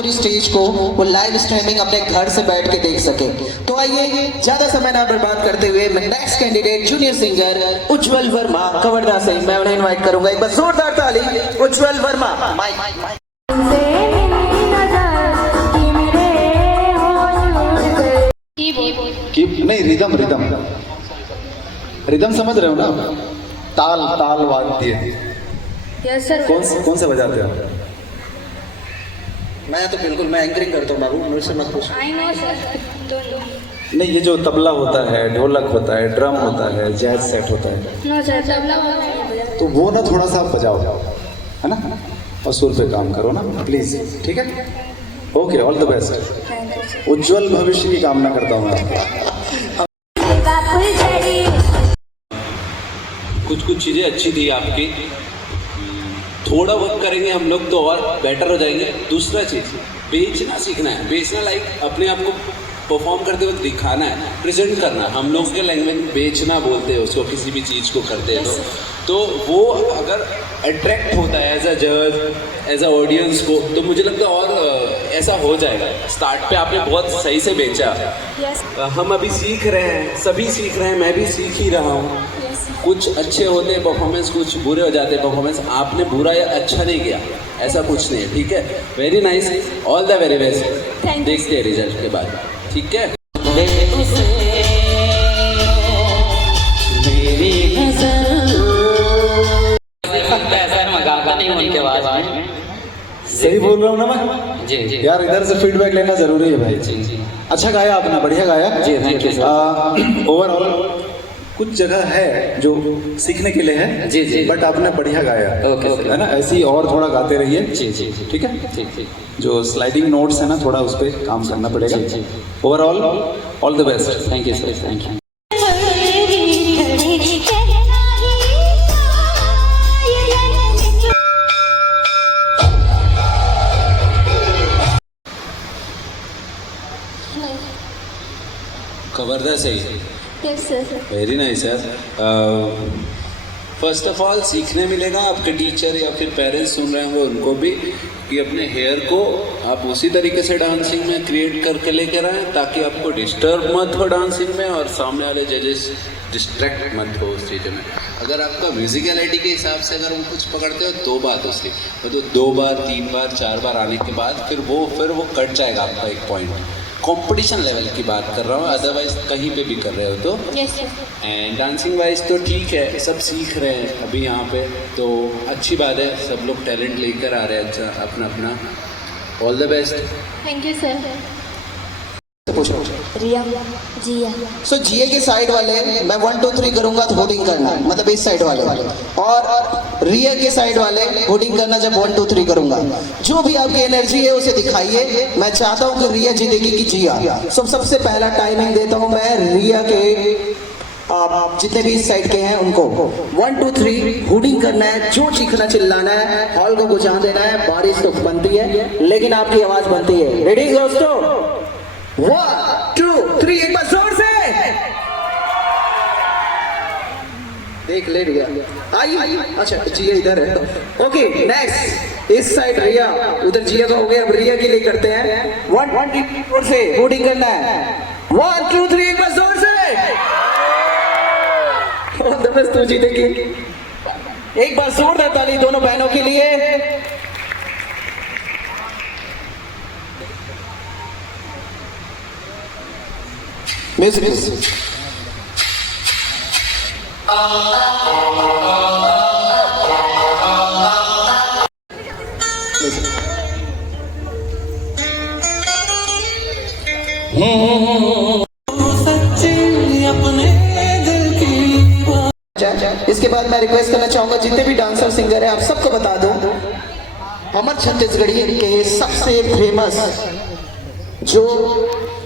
पूरी स्टेज को वो लाइव स्ट्रीमिंग अपने घर से बैठ के देख सके। तो आइए ज्यादा समय ना बर्बाद करते हुए मैं नेक्स्ट कैंडिडेट जूनियर सिंगर उज्जवल वर्मा कवर्धा से मैं उन्हें इनवाइट करूंगा। एक बार जोरदार ताली उज्जवल वर्मा। माइक नहीं, रिदम रिदम रिदम समझ रहे हो ना? ताल ताल वाद्य। Yes sir. कौन सा बजाते हो? मैं तो बिल्कुल मैं एंकरिंग करता हूँ बाबू, मुझसे मत पूछो। I know sir. नहीं, ये जो तबला होता है, ढोलक होता है, ड्रम होता है, जैज सेट होता है, नो सर, तबला तो वो ना थोड़ा सा बजाओ, है ना, और सुर पे काम करो ना प्लीज, ठीक है? Okay, all the best. उज्जवल भविष्य की कामना करता हूँ मैं। कुछ चीज़ें अच्छी थी आपकी, थोड़ा वर्क करेंगे हम लोग तो और बेटर हो जाएंगे। दूसरा चीज़, बेचना सीखना है। बेचना लाइक अपने आप को परफॉर्म करते वक्त दिखाना है, प्रेजेंट करना। हम लोग के लैंग्वेज में बेचना बोलते हैं उसको, किसी भी चीज़ को करते हैं तो वो अगर अट्रैक्ट होता है एज अ जज, एज अ ऑडियंस को, तो मुझे लगता है और ऐसा हो जाएगा। स्टार्ट पे आपने बहुत सही से बेचा। हम अभी सीख रहे हैं, सभी सीख रहे हैं, मैं भी सीख ही रहा हूँ। कुछ अच्छे होते हैं परफॉर्मेंस, कुछ बुरे हो जाते हैं परफॉर्मेंस। आपने बुरा या अच्छा नहीं किया, ऐसा कुछ नहीं है, ठीक है? Very nice, all the very best. देखते हैं रिजल्ट के बाद, ठीक है? सही बोल रहा हूँ ना मैं? जी जी यार, इधर से फीडबैक लेना जरूरी है भाई। जी जी अच्छा गाया आपने, बढ़िया गाया जी, थैंक यू सर। ओवरऑल कुछ जगह है जो सीखने के लिए है जी जी, बट आपने बढ़िया गाया, ओके है ना? ऐसे ही और थोड़ा गाते रहिए, जी जी, ठीक है? ठीक ठीक। जो स्लाइडिंग नोट्स है ना, थोड़ा उस पर काम करना पड़ेगा। जी, जी। Overall all the best. Thank you sir, thank you. Kawardha से ही, यस सर। वेरी नाइस यार। फर्स्ट ऑफ ऑल सीखने मिलेगा आपके टीचर या फिर पेरेंट्स सुन रहे होंगे उनको भी, कि अपने हेयर को आप उसी तरीके से डांसिंग में क्रिएट करके लेकर आए ताकि आपको डिस्टर्ब मत हो डांसिंग में और सामने वाले जजेस डिस्ट्रैक्ट मत हो उस चीज़ में। अगर आपका म्यूजिकलिटी के हिसाब से अगर वो कुछ पकड़ते हो तो बात उसकी, तो 2 बार 3 बार 4 बार आने के बाद फिर वो कट जाएगा आपका एक पॉइंट। कंपटीशन लेवल की बात कर रहा हूँ, अदरवाइज कहीं पे भी कर रहे हो तो। Yes sir. And dancing wise तो ठीक है, सब सीख रहे हैं अभी यहाँ पे, तो अच्छी बात है। सब लोग टैलेंट लेकर आ रहे हैं अच्छा अपना अपना। All the best. Thank you sir. पूछो रिया जिया। सो जिए के साइड वाले मैं 1 2 3 करूंगा तो होल्डिंग करना, मतलब इस साइड वाले, और रिया के साइड वाले होल्डिंग करना जब 1 2 3 करूंगा। जो भी आपकी एनर्जी है उसे दिखाइए। मैं चाहता हूं कि रिया जीतेगी कि जिया। सबसे पहला टाइमिंग देता हूं मैं रिया के, आप जितने भी इस साइड के हैं उनको 1 2 3 हुडिंग करना है, जो चीखना चिल्लाना है, हॉल को गुजा देना है। बारिश तो बनती है लेकिन आपकी आवाज बनती है। रेडी दोस्तों? 1 2 3, एक बार जोर से देख ले रिया आई। अच्छा जिया इधर है तो ओके। नेक्स्ट इस साइड रिया, उधर जिया का हो गया। अब रिया के लिए करते हैं 1 1 2 जोर से हुडिंग करना है। 1 2 3, एक बार जोर से। तू जीतेगी। एक बार जोरदार ताली दोनों बहनों के लिए। म्यूजिक इसके बाद मैं रिक्वेस्ट करना चाहूंगा जितने भी डांसर सिंगर हैं आप सबको बता दो, हमारे छत्तीसगढ़ी के सबसे फेमस जो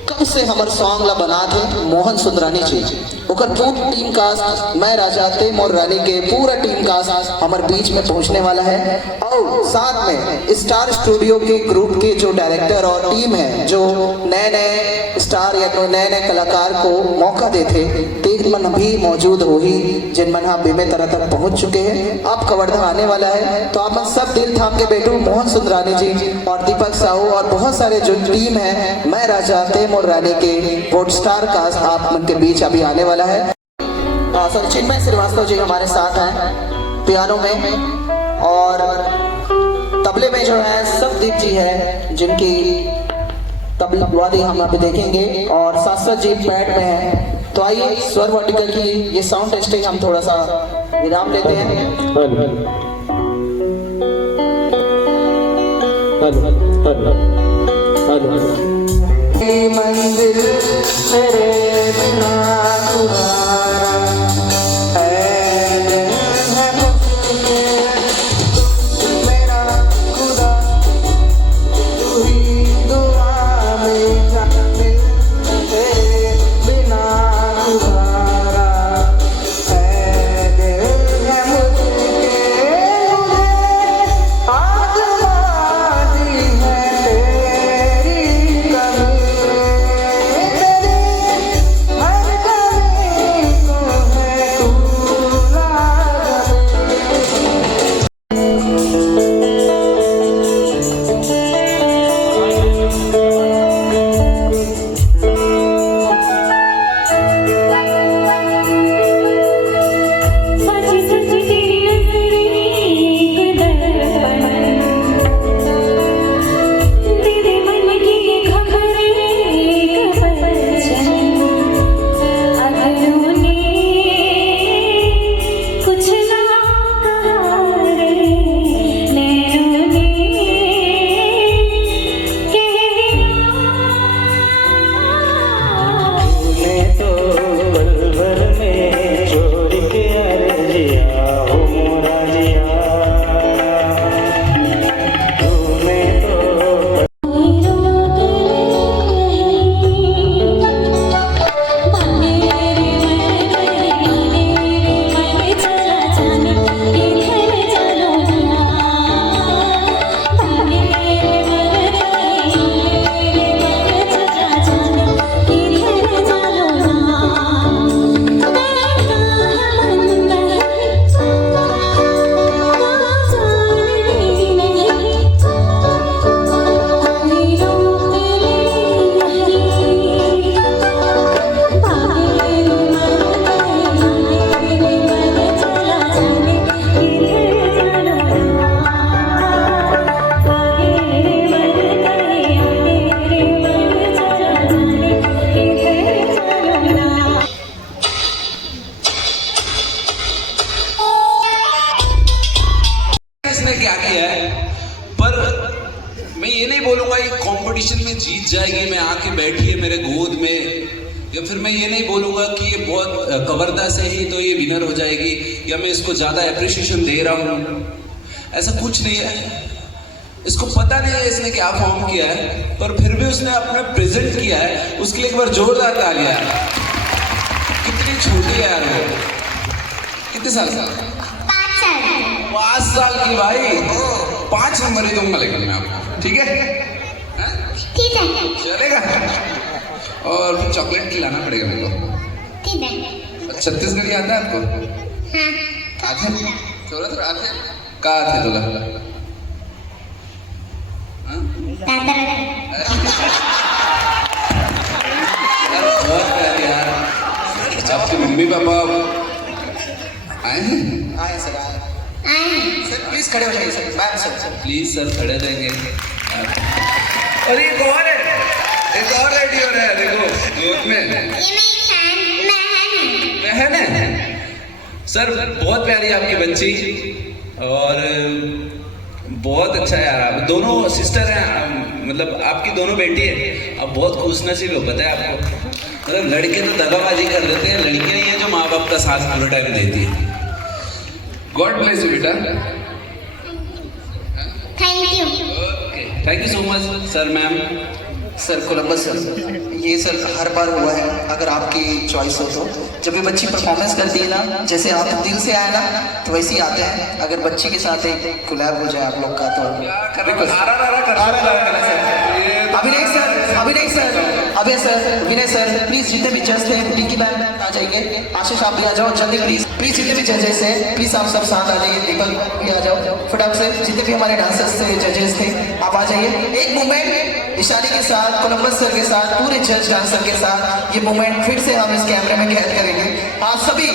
कब से हमारे सॉन्ग ला बना थे मोहन सुंदरानी जी, ओकर पूरी टीम कास्ट, मैं राजा तेम और रानी के पूरा टीम कास्ट हमारे बीच में पहुंचने वाला है। और साथ में स्टार स्टूडियो के ग्रुप के जो डायरेक्टर और टीम है, जो नए नए स्टार या नए नए कलाकार को मौका देते, तेज मन भी मौजूद हो ही जिन मन हाँ बेमे तरह तक पहुंच चुके हैं। आप आप कवर्धा आने वाला है, तो आप सब दिल थाम के बैठो। मोहन सुंदरानी जी और दीपक साहू और बहुत सारे जो टीम है, मैं राजा तैमूर रानी के वोट स्टार कास्ट आप उनके बीच अभी आने वाला है। सर चिन्मय श्रीवास्तव जी हमारे साथ हैं पियानो में, और तबले में जो है सबदीप जी है जिनकी तबला वादी हम अभी देखेंगे, और शाश्वत जी पैड में है। तो आइए स्वर वर्टिकल की ये साउंड टेस्टिंग हम थोड़ा सा विराम लेते हैं। मंदिर तेरे बिना कंपटीशन में जीत जाएगी, मैं आके बैठी है मेरे गोद में, या फिर मैं ये नहीं बोलूँगा कि ये बहुत कवर्धा से ही तो ये विनर हो जाएगी, या मैं इसको ज़्यादा अप्रिशिएशन दे रहा हूँ, ऐसा कुछ नहीं है। इसको पता नहीं है इसने क्या फॉर्म किया है, पर फिर भी उसने अपने प्रेजेंट किया है, उसके लिए एक बार जोरदार तालियां। कितनी छोटी है यार वो, कितने साल का? 5 साल की भाई। 5 नंबर ही दूंगा लेकिन मैं आपको, ठीक है? ठीक है, चलेगा। और फिर चॉकलेट खिलाना पड़ेगा मेरे को, ठीक है। छत्तीसगढ़ी आता है आपको? हाँ। आते थोड़ा थोड़ा आते कहाँ आते तुला? यार आपके मम्मी पापा आए हैं? आए सर, सर प्लीज खड़े हो जाइए sir. Ma'am sir please sir खड़े रहेंगे। और ये कौन है? एक और रेडी हो रहा है, देखो ग्रुप में। ये मेरी बहन है सर, बहुत प्यारी आपकी बच्ची, और बहुत अच्छा है यार। आप दोनों सिस्टर हैं, मतलब आपकी दोनों बेटी है। आप बहुत खुशनसीब हो, पता है आपको। मतलब लड़के तो दगाबाजी कर देते हैं, लड़कियां ही हैं जो माँ बाप का साथ पूरा टाइम देती है। गॉड ब्लेस यू बेटा। Thank you. Okay, thank you so much sir, ma'am. Sir Columbus sir, ये सर हर बार हुआ है, अगर आपकी चॉइस हो तो। जब भी बच्ची परफॉर्मेंस करती है ना, जैसे आप दिल से आए ना तो वैसे ही आते हैं। अगर बच्ची के साथ एक कोलैब हो जाए आप लोग का तो ये अभिनय सर, विनय सर, प्लीज जितने भी जज थे, टिक्की मैम आ जाइए, आशीष आप भी आ जाओ जल्दी प्लीज जितने भी जजेस हैं प्लीज आप सब साथ आ जाइए, दीपक भी आ जाओ फटाफट से, जितने भी हमारे डांसर्स थे, जजेस थे, आप आ जाइए। एक मोमेंट इशारे के साथ, कोलंबस सर के साथ, पूरे जज डांसर के साथ ये मोमेंट फिर से हम इस कैमरे में कैद करेंगे। आप सभी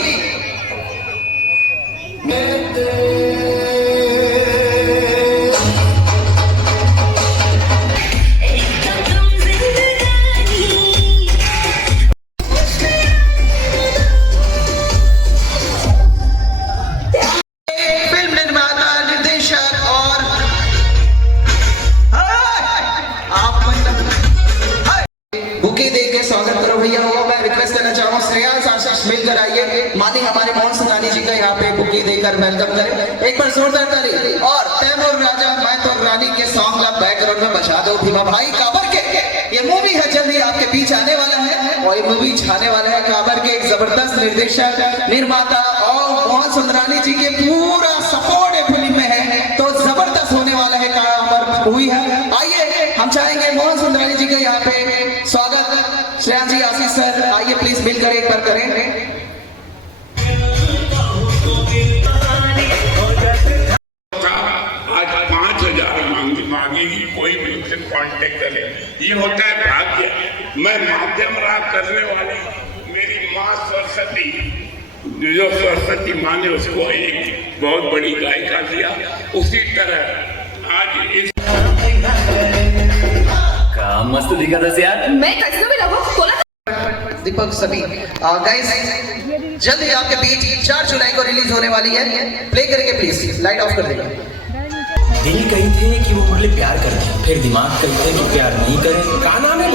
फिल्म निर्माता, निर्देशक और बुके दे के स्वागत करो भैया हो। मैं रिक्वेस्ट करना चाहूँ श्रेयांश आशीष मिलकर आइए, मानी हमारे मोहन सुंदरानी जी का यहाँ पे बुके देकर वेलकम करें। एक बार जोरदार ताली। और तैमूर राजा मैं तो रानी के सॉन्ग ला बैकग्राउंड में बजा दो भीमा भाई काबर के। ये मूवी है जल्दी आपके बीच आने वाला है और ये मूवी छाने वाला है। काबर के एक जबरदस्त निर्देशक, निर्माता और मोहन सुंदरानी जी के पूरा सपोर्ट है फिल्म में है, तो जबरदस्त होने वाला है काबर मूवी है। आइए हम चाहेंगे मोहन सुंदरानी जी का यहाँ पे स्वागत। श्रेयांश जी, आशीष सर आइए प्लीज मिलकर एक बार करें। आज 5,000 मांगेगी, कोई भी उससे कांटेक्ट करे, ये होता है भाग्य। मैं माध्यम राग करने वाली मेरी माँ सरस्वती, जो सरस्वती माँ ने उसको एक बहुत बड़ी गायिका दिया, उसी तरह आज इस काम मस्त दिखा था यार। मैं कैसे भी लगो बोला दीपक सभी गाइस जल्द ही आपके बीच 4 जुलाई को रिलीज होने वाली है। प्ले करेंगे प्लीज, लाइट ऑफ कर देगा। दिल कही थे कि वो मुझे प्यार करते, फिर दिमाग कही थे कि प्यार नहीं करे। का नाम है